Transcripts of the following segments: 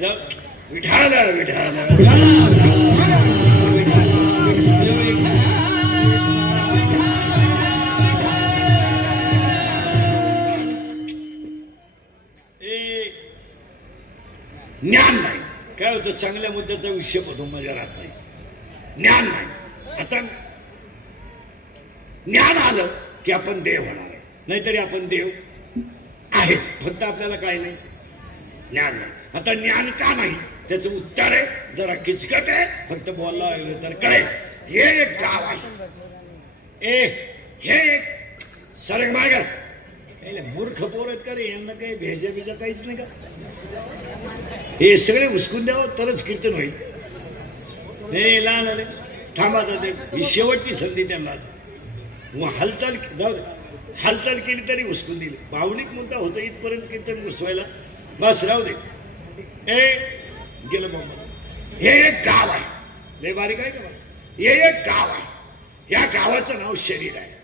विठाल विठाल ज्ञान नाही. काय होतं, चांगल्या मुद्द्याचा विषय कुटुंबामध्ये राहत नाही. ज्ञान नाही. आता ज्ञान आलं की आपण देव होणार आहे, नाहीतरी आपण देव आहे, फक्त आपल्याला काय नाही, ज्ञान नाही. आता ज्ञान का नाही त्याचं उत्तर आहे, जरा किचकट आहे, फक्त बोलला तर कळेल. हे एक गाव आहे, हे एक सरग मागत मूर्ख पोर आहेत का रे, यांना काही भेजा बिजा काहीच नाही का? हे सगळे उचकून द्यावं तरच कीर्तन होईल. नाही लहान आले थांबा, ही शेवटची संधी त्यांना. हालचाल जाऊ दे, हालचाल केली तरी उचकून दिली. भावनिक मुद्दा होता इथपर्यंत कीर्तन घुसवायला, बस राहू दे. गेलं बाबा. हे एक गाव आहे, लय बारीक आहे का? हे एक गाव आहे, या गावाचं नाव शरीर आहे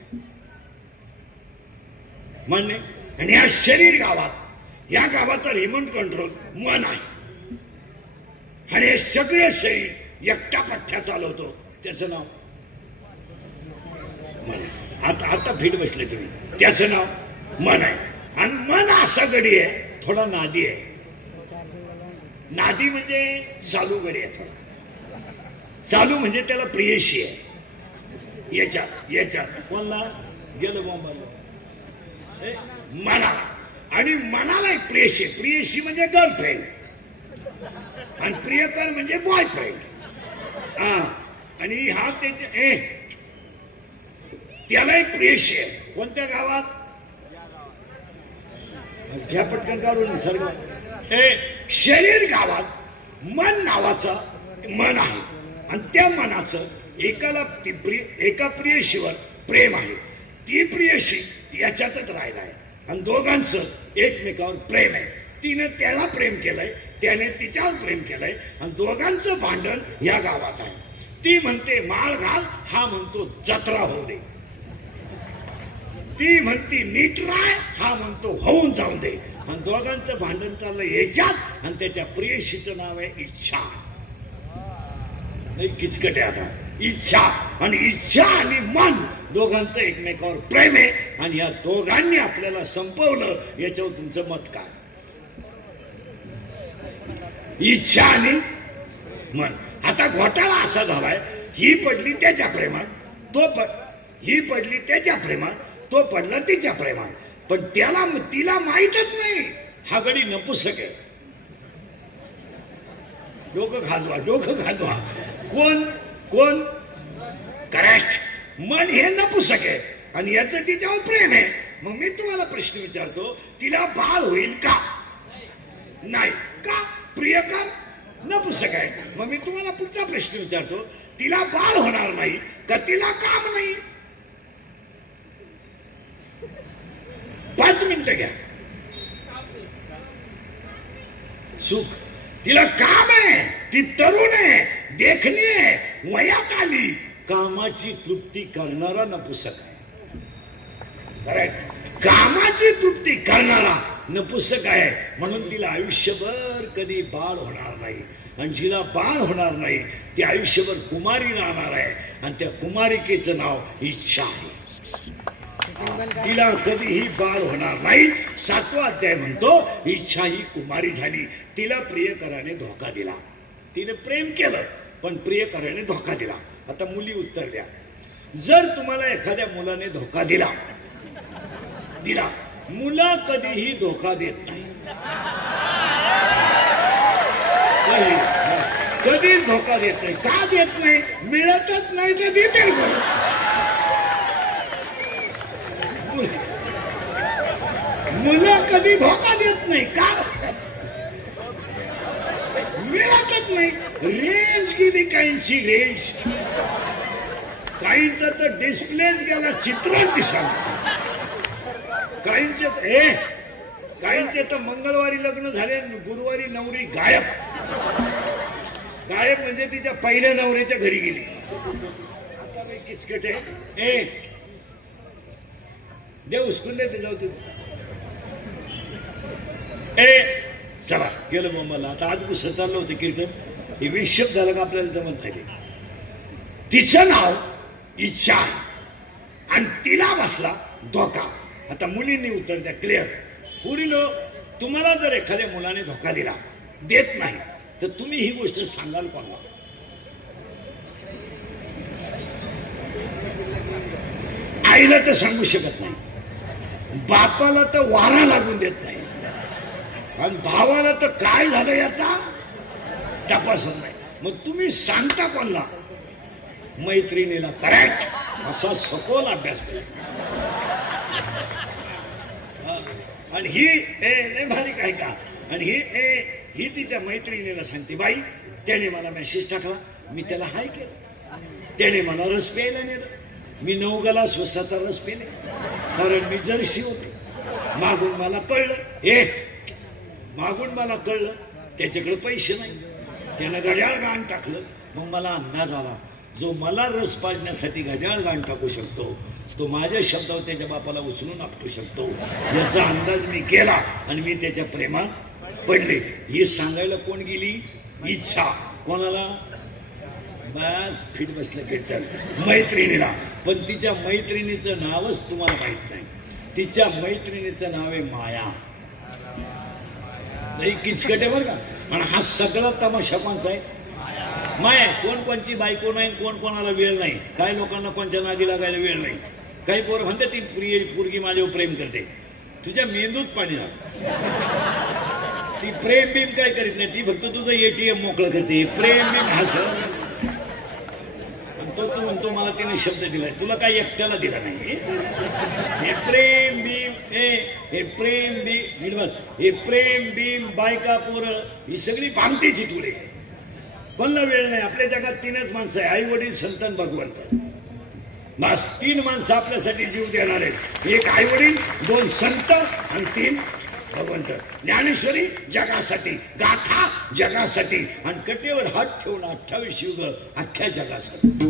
म्हणणे. आणि या शरीर गावात, या गावाचा रिमोट कंट्रोल मन आहे. आणि हे सगळं शरीर एकटा पठ्ठ्या चालवतो, त्याचं नाव मन. आता फिट बसले तुम्ही, त्याचं नाव मन आहे. आणि मन असा गडी आहे, थोडा नादी आहे. नादी म्हणजे चालू गडी आहे, थोडा चालू म्हणजे त्याला प्रियशी आहे. याच्यात कोणला गेलं बॉम्बाला मनाला. आणि मनाला एक प्रियशी, प्रियशी म्हणजे गर्लफ्रेंड, आणि प्रियकर म्हणजे बॉयफ्रेंड. आणि हा त्याचे त्याला एक प्रियशी आहे. कोणत्या गावात? घ्या पटकन काढून सर्व. शरीर गावात मन नावाचा मन आहे, आणि त्या मनाचं एका प्रियशीवर प्रेम आहे. ती प्रियशी याच्यातच राहिला आहे, आणि दोघांचं एकमेकावर प्रेम आहे. तिने त्याला प्रेम केलंय, त्याने तिच्यावर प्रेम केलंय, आणि दोघांचं भांडण या गावात आहे. ती म्हणते माळ घाल, हा म्हणतो जत्रा होऊ दे. ती म्हणती नीट राय, हा म्हणतो होऊन जाऊन दे. आणि दोघांचं भांडण चाललं याच्यात, आणि त्याच्या प्रियशीचं नाव आहे इच्छा. नाही किचकट आहे आता. इच्छा आणि मन दोघांचं एकमेकावर प्रेम आहे, आणि या दोघांनी आपल्याला संपवलं. याच्यावर तुमचं मत काय? इच्छा आणि मन. आता घोटाळा असा झालाय, ही पडली त्याच्या प्रेमात, ही पडली त्याच्या प्रेमात, तो पडला तिच्या प्रेमात. पण तिला माहीतच नाही हा गडी नपुसक आहे. डोकं खाजवा. कोण करेक्ट. मन हे नपुसक आहे, आणि याचं तिच्यावर प्रेम आहे. मग मी तुम्हाला प्रश्न विचारतो, तिला बाळ होईल का? नाही का? प्रियकर नपुसक आहे. मग मी तुम्हाला पुढचा प्रश्न विचारतो, तिला बाळ होणार नाही का? तिला काम नाही? 5 मिनिटं घ्या. सुख. तिला काम आहे, ती तरुण आहे, देखणी आहे, वयात आली. कामाची तृप्ती करणारा नपुसक आहे. करेक्ट. कामाची तृप्ती करणारा नपुसक आहे. म्हणून तिला आयुष्यभर कधी बाळ होणार नाही, आणि जिला बाळ होणार नाही ती आयुष्यभर कुमारी राहणार आहे, आणि त्या कुमारिकेचं नाव इच्छा आहे. तिला कधीही बाळ होणार नाही. 7वा अध्याय म्हणतो इच्छा ही कुमारी झाली. तिला प्रियकराने धोका दिला. तिने प्रेम केलं, पण प्रियकराने धोका दिला. आता मुली उत्तर द्या. जर तुम्हाला एखाद्या मुलाने धोका दिला, मुलं कधीही धोका देत नाही. कधीच धोका देत नाही. का देत नाही? मिळतच नाही तर देते. मुलं कधी धोका देत नाही. का? मिळतच नाही. रेंज गेली काहींची, रेंज. काहींच तर डिस्प्लेच गेला, चित्रच दिसलं. काहींचे तर मंगळवारी लग्न झाले, गुरुवारी नवरी गायब. गायब म्हणजे तिच्या पहिल्या नवऱ्याच्या घरी गेली. आता काही किचकट आहे. देव उचकून देते जाऊ. चला गेलं मुंबईला. आता आज पुस्तक चाललं होतं कीर्तन, हे विक्षेप झालं का आपल्याला जमत नाही. तिचं नाव इच्छा आणि तिला बसला धोका. आता मुलींनी उत्तर द्या क्लिअर. पुरीनो, तुम्हाला जर एखाद्या मुलाने धोका दिला, देत नाही, तर तुम्ही ही गोष्ट सांगाल कोणाला? आईला तर सांगू शकत नाही, बापाला तर वारा लागून देत नाही, आणि भावाला तर काय झालं याचा तपासत नाही. मग तुम्ही सांगता कोणला? मैत्रिणीला. करेक्ट. असा सखोल अभ्यास केला. आणि ही भारी काय का, आणि ही तिच्या मैत्रिणीला सांगते, बाई त्याने मला मेसेज टाकला, मी त्याला हाय केलं, त्याने मला रस प्यायला नेलं, मी 9 ग्लास स्वतःचा रस पेले, कारण मी जर्सी होते. मागून मला कळलं त्याच्याकडे पैसे नाही, त्यानं घड्याळ गाण टाकलं. मग मला अंदाज आला, जो मला रस पाजण्यासाठी घड्याळ गाण टाकू शकतो, तो माझ्या शब्दावर त्याच्या बापाला उचलून आपटू शकतो. याचा अंदाज मी केला आणि मी त्याच्या प्रेमात पडले. हे सांगायला कोण गेली? इच्छा. कोणाला? बस फिट बसलं कीर्तन. मैत्रिणीला. पण तिच्या मैत्रिणीचं नावच तुम्हाला माहित नाही. तिच्या मैत्रिणीचं नाव आहे माया. नाही किचकट आहे बरं का. आणि हा सगळा तमाशा कोणचा आहे? माया. कोण कोणची बायको नाही, कोण कोणाला वेळ नाही. काही लोकांना कोणच्या नादी लागायला वेळ नाही. काही पोरं म्हणते ती पोरगी माझ्यावर प्रेम करते. तुझ्या मेंदूत पाणी झालं. ती प्रेम बिम काय करीत नाही, ती फक्त तुझं ATM मोकळं करते. प्रेम बिम हसं. तो तू म्हणतो मला तिने शब्द दिलाय, तुला काही एकट्याला दिला नाही. हे प्रेम भीम, हे प्रेम भीम, हे प्रेम भीम, बायका पोरं ही सगळी भामटीची तुळे. कोणाला वेळ नाही. आपल्या जगात 3च माणसं आहे, आई वडील, संतान, भगवंत. बस 3 माणसं आपल्यासाठी जीव देणार आहेत. 1 आई वडील, 2 संत आणि 3 भगवंत. ज्ञानेश्वरी जगासाठी, गाथा जगासाठी, आणि कटेवर हात ठेवून 28 युग अख्ख्या जगासाठी.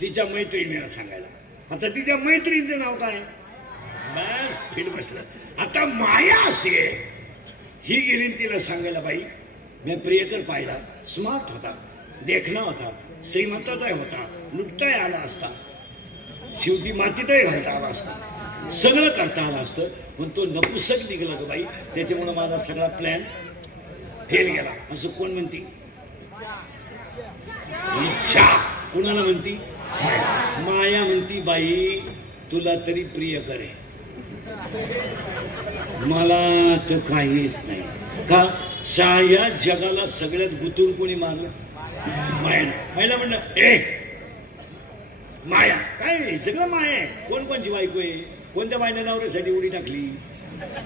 तिच्या मैत्रिणीला सांगायला. आता तिच्या मैत्रिणीचं नाव काय? बस फिट बसलं. आता माया असे ही गेली तिला सांगायला, बाई मी प्रियकर पाहिला, स्मार्ट होता, देखणा होता, श्रीमंताचाही होता, लुटताही आला असता, शेवटी मातीतही घालता आला असता, सगळं करता आलं असतं, पण तो नपुसक निघाला ग बाई. त्याच्यामुळे माझा सगळा प्लॅन फेल गेला. असं कोण म्हणती? इच्छा. कुणाला म्हणती? माया म्हणती, बाई तुला तरी प्रिय करे, मला तर काहीच नाही. का? या जगाला सगळ्यात गुतून कोणी मारलं? माया. मायला म्हणलं माया काय? सगळं माया आहे. कोण कोणची बायको आहे? कोणत्या बायने नवऱ्यासाठी उडी टाकली?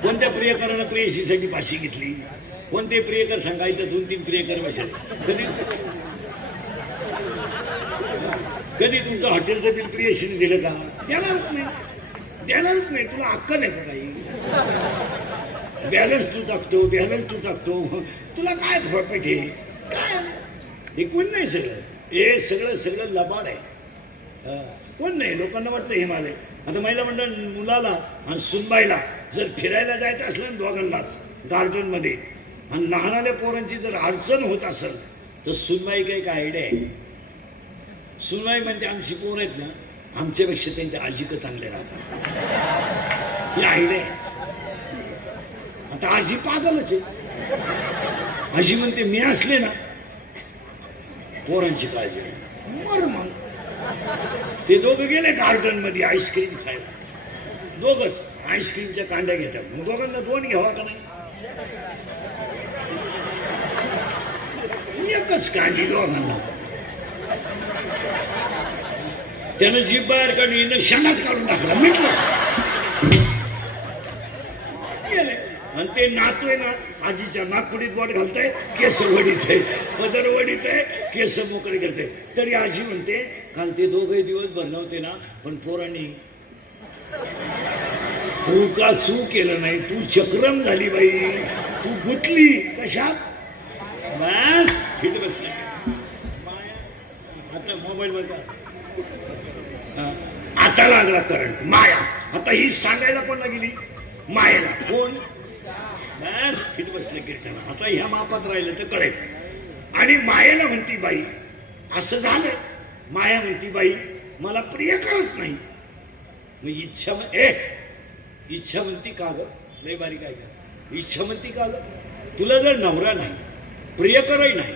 कोणत्या प्रियकरानं प्रेयसीसाठी फाशी घेतली? कोणते प्रियकर सांगायचं? 2-3 प्रियकर बसायचे. कधी तुमचं हॉटेलचं बिल प्रियसीने दिलं का? देणारच नाही. तुला अक्कल आहे का काही? बॅलन्स तू टाकतो, तुला काय प्रॉफिट आहे? काय हे कोण नाही. हे सगळं लबाड आहे. कोण नाही. लोकांना वाटतं हे माझे. आता महिला मंडळ मुलाला आणि सुनबाईला जर फिरायला जायचं असलं ना दोघांनाच गार्डन मध्ये, आणि लहानाल्या पोरांची जर अडचण होत असेल तर सुनबाई काही काय आयडिया आहे? सुनबाई म्हणते आमची पोर आहेत ना, आमच्यापेक्षा त्यांच्या आजीक चांगले राहतात. ही आयडिया आहे. आता आजी पागलच आहे. आजी म्हणते मी असले ना पोरांची काळजी मर. मग ते दोघं गेले गार्डन मध्ये आईस्क्रीम खायला. दोघच आईस्क्रीमच्या कांड्या घेतात. मग दोघांना 2 घ्यावा का नाही? एकच कांडी दोघांना. त्यानं जीभ बाहेर काढली, शेणाच काढून टाकला. मिटलं. गेले. आणि ते नातू आहे ना, आजीच्या नागपुडीत बोट घालतंय, केस वडीत आहे, पदर वडीत आहे, केस मोकळे करते. तरी आजी म्हणते काल ते दोघे दिवस बनवते ना, पण पोरांनी तू का चूक केलं नाही, तू चक्रम झाली बाई, तू गुतली कशात, बस फिट बसली. आता मोबाईल वर का आता लागला करंट, माया. आता ही सांगायला कोणला गेली, मायेला. कोण, बस फिट बसले कीर्तन. आता ह्या मापात राहिलं तर कळेल. आणि मायेला म्हणती बाई असं झालं. माया म्हणती बाई मला प्रिय करत नाही. मग इच्छा म्हणती का ग, लय बारीक आहे का, इच्छा म्हणती का ग, तुला जर नवरा नाही, प्रियकरही नाही,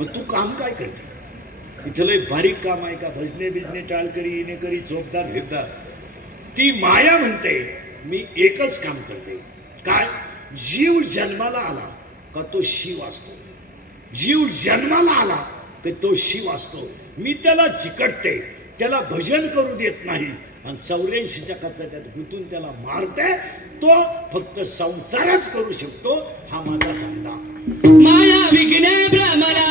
मग तू काम काय करते. इथं लय बारीक काम आहे का, भजने बिजने टाळकरी येणेकरी चोपदार भेटदार. ती माया म्हणते मी एकच काम करते. काय, जीव जन्माला आला का तो शिव असतो. जीव जन्माला आला तर तो शिव असतो. मी त्याला चिकटते, त्याला भजन करू देत नाही, आणि 84च्या कचऱ्यात गुंतून त्याला मारते. तो फक्त संसारच करू शकतो. हा माझा धंदा. माया विघ्ने भ्रमरा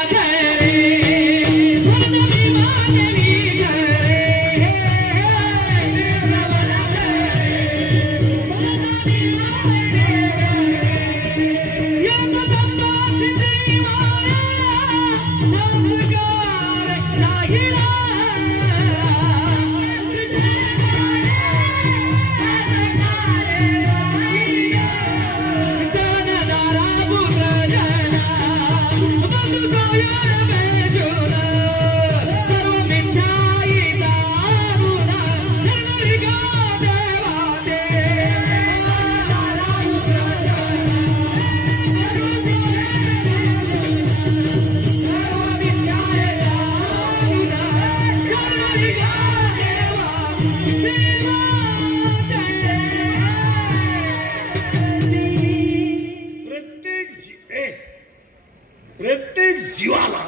प्रत्येक जीवाला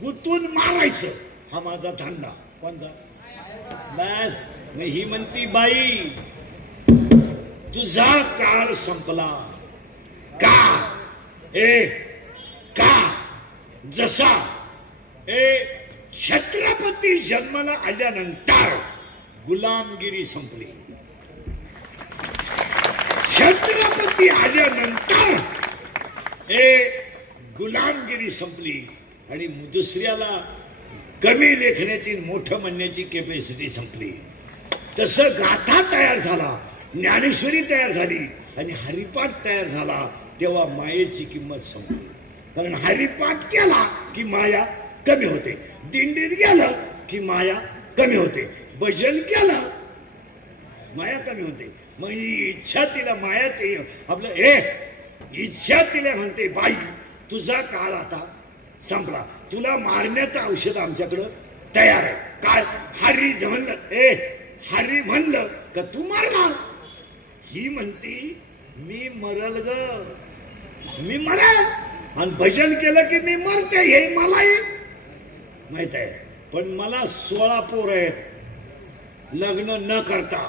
गुंतून मारायचं हा माझा धंदा. कोणता, बस. ही म्हणती बाई तुझा काळ संपला का, का जसा छत्रपती जन्माला आल्यानंतर गुलामगिरी संपली. छत्रपती आल्यानंतर गुलामगिरी संपली आणि दुसऱ्याला कमी लेखण्याची मोठं म्हणण्याची कॅपॅसिटी संपली. तसं गाथा तयार झाला, ज्ञानेश्वरी तयार झाली आणि हरिपाठ तयार झाला, तेव्हा मायेची किंमत संपली. कारण हरिपाठ केला की माया कमी होते, दिंडीत गेलं की माया कमी होते, भजन केलं माया कमी होते. मग ही इच्छा तिला माया ते आपलं इच्छा तिला म्हणते बाई तुझा काळ आता संपला, तुला मारण्याचं औषध आमच्याकडं तयार आहे. काय, हरी म्हणलं, हरी म्हणलं का तू मारणार. ही म्हणती मी मरल ग, मी मरल, आणि भजन केलं की मी मरते हे मलाही माहित आहे. पण मला 16 पोर आहेत लग्न न करता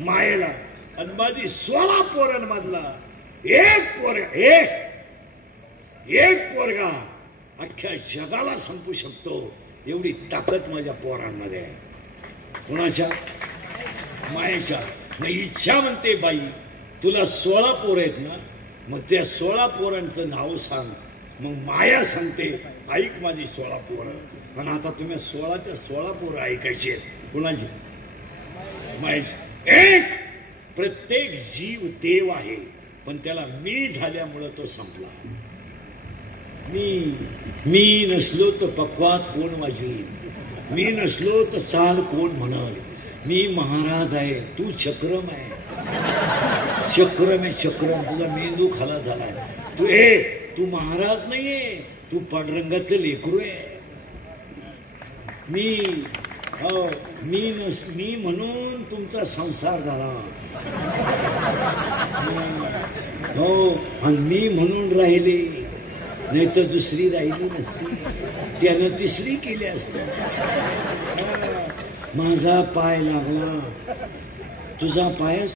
मायेला, आणि माझी 16 पोरांमधला एक पोरगा अख्ख्या जगाला संपू शकतो एवढी ताकद माझ्या पोरांमध्ये आहे. कोणाच्या, मायेच्या. मग इच्छा म्हणते बाई तुला 16 पोर आहेत ना, मग त्या 16 पोरांचं नाव सांग. मग माया सांगते ऐक माझी 16 पोरं. पण आता तुम्ही 16च्या 16 पोरं ऐकायची आहेत. कोणाची, मायेची. एक, प्रत्येक जीव देव आहे, पण त्याला मी झाल्यामुळं तो संपला. मी नसलो तर पक्वात कोण वाजवी, मी नसलो तर चाल कोण म्हणाल. मी महाराज आहे, तू चक्रम आहे. चक्रम आहे, चक्रम. तुला मेंदू खाला झालाय. तू महाराज नाहीये, तू पांडुरंगाचं लेकरू आहे. मी म्हणून तुमचा संसार झाला. हो, आणि मी म्हणून राहिले, नाही तर दुसरी राहिली नसती, त्यानं तिसरी केली असती. माझा पाय लागला, तुझा पाय